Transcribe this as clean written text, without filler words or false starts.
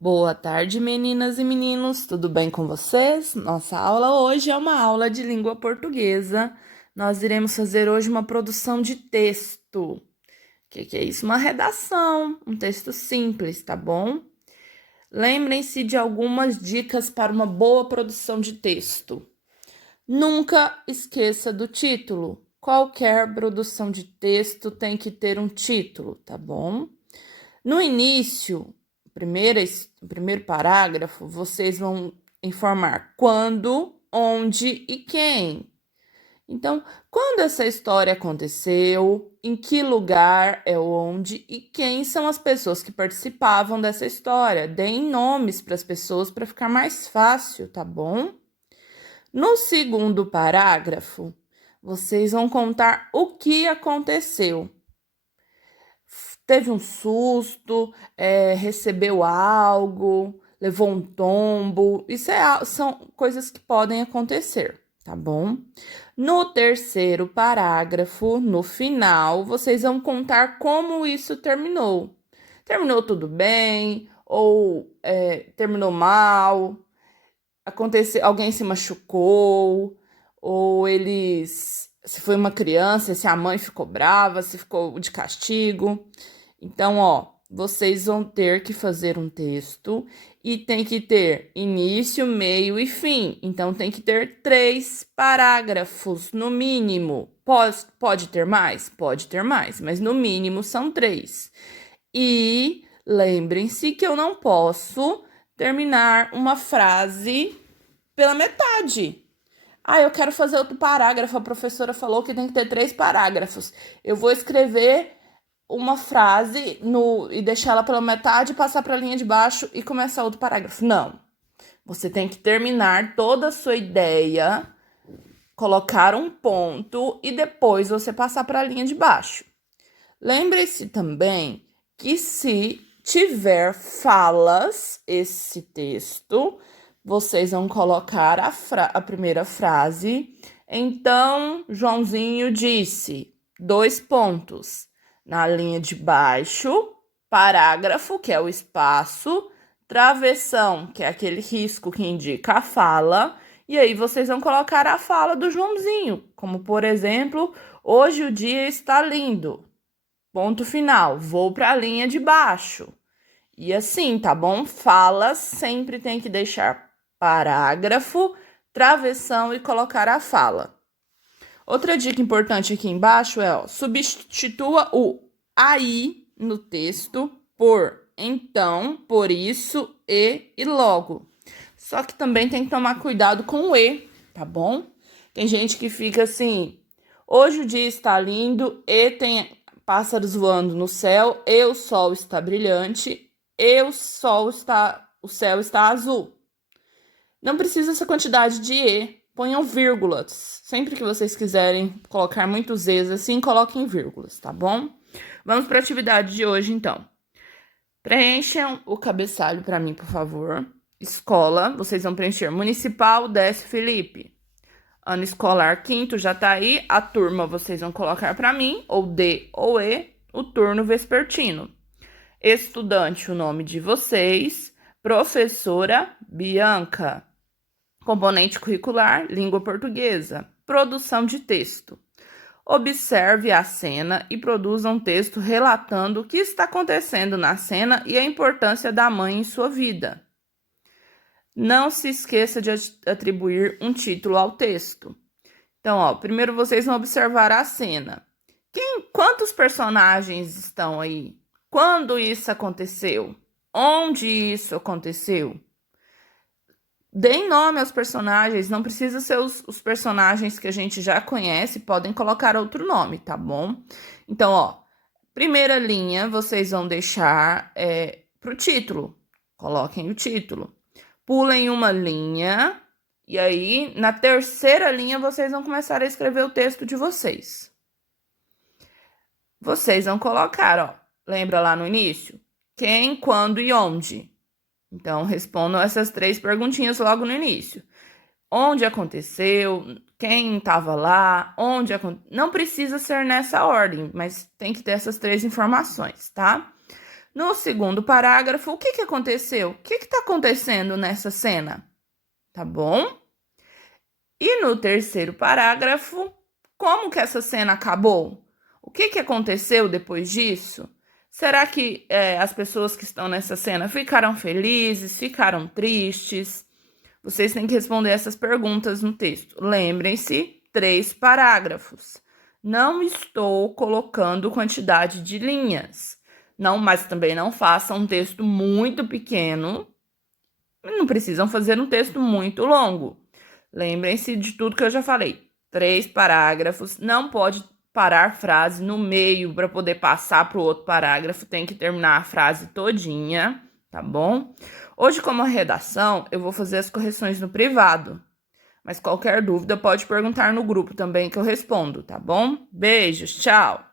Boa tarde, meninas e meninos, tudo bem com vocês? Nossa aula hoje é uma aula de língua portuguesa. Nós iremos fazer hoje uma produção de texto. O que é isso? Uma redação, um texto simples, tá bom? Lembrem-se de algumas dicas para uma boa produção de texto. Nunca esqueça do título. Qualquer produção de texto tem que ter um título, tá bom? No início, o primeiro parágrafo, vocês vão informar quando, onde e quem. Então, quando essa história aconteceu, em que lugar é onde e quem são as pessoas que participavam dessa história. Deem nomes para as pessoas para ficar mais fácil, tá bom? No segundo parágrafo, vocês vão contar o que aconteceu. Teve um susto, recebeu algo, levou um tombo. Isso são coisas que podem acontecer, tá bom? No terceiro parágrafo, no final, vocês vão contar como isso terminou. Terminou tudo bem ou terminou mal? Aconteceu, alguém se machucou ou eles, se foi uma criança, se a mãe ficou brava, se ficou de castigo. Então, vocês vão ter que fazer um texto e tem que ter início, meio e fim. Então, tem que ter 3 parágrafos, no mínimo. Pode ter mais? Pode ter mais, mas no mínimo são 3. E lembrem-se que eu não posso terminar uma frase pela metade. Eu quero fazer outro parágrafo. A professora falou que tem que ter 3 parágrafos. Eu vou escrever uma frase e deixar ela pela metade, passar para a linha de baixo e começar outro parágrafo. Não. Você tem que terminar toda a sua ideia, colocar um ponto e depois você passar para a linha de baixo. Lembre-se também que se tiver falas esse texto, vocês vão colocar a primeira frase. Então, Joãozinho disse, 2 pontos. Na linha de baixo, parágrafo, que é o espaço, travessão, que é aquele risco que indica a fala, e aí vocês vão colocar a fala do Joãozinho, como por exemplo, hoje o dia está lindo. Ponto final, vou para a linha de baixo. E assim, tá bom? Falas sempre tem que deixar parágrafo, travessão e colocar a fala. Outra dica importante aqui embaixo é, substitua o aí no texto por então, por isso, e logo. Só que também tem que tomar cuidado com o e, tá bom? Tem gente que fica assim, hoje o dia está lindo, e tem pássaros voando no céu, e o sol está brilhante, e o céu está azul. Não precisa essa quantidade de e, ponham vírgulas. Sempre que vocês quiserem colocar muitos e's assim, coloquem vírgulas, tá bom? Vamos para a atividade de hoje, então. Preencham o cabeçalho para mim, por favor. Escola, vocês vão preencher Municipal Décio Felipe. Ano escolar quinto já tá aí. A turma vocês vão colocar para mim, ou D ou E, o turno vespertino. Estudante, o nome de vocês. Professora Bianca. Componente curricular, língua portuguesa. Produção de texto. Observe a cena e produza um texto relatando o que está acontecendo na cena e a importância da mãe em sua vida. Não se esqueça de atribuir um título ao texto. Então, primeiro vocês vão observar a cena. Quantos personagens estão aí? Quando isso aconteceu? Onde isso aconteceu? Deem nome aos personagens, não precisa ser os personagens que a gente já conhece, podem colocar outro nome, tá bom? Então, primeira linha, vocês vão deixar pro título. Coloquem o título. Pulem uma linha, e aí, na terceira linha, vocês vão começar a escrever o texto de vocês. Vocês vão colocar, lembra lá no início? Quem, quando e onde? Então, respondam essas 3 perguntinhas logo no início. Onde aconteceu? Quem estava lá? Onde aconteceu? Não precisa ser nessa ordem, mas tem que ter essas 3 informações, tá? No segundo parágrafo, o que que aconteceu? O que está acontecendo nessa cena? Tá bom? E no terceiro parágrafo, como que essa cena acabou? O que que aconteceu depois disso? Será que as pessoas que estão nessa cena ficaram felizes, ficaram tristes? Vocês têm que responder essas perguntas no texto. Lembrem-se, 3 parágrafos. Não estou colocando quantidade de linhas. Não, mas também não façam um texto muito pequeno. Não precisam fazer um texto muito longo. Lembrem-se de tudo que eu já falei. 3 parágrafos. Não pode parar frase no meio para poder passar para o outro parágrafo. Tem que terminar a frase todinha, tá bom? Hoje, como redação, eu vou fazer as correções no privado. Mas qualquer dúvida pode perguntar no grupo também que eu respondo, tá bom? Beijos, tchau!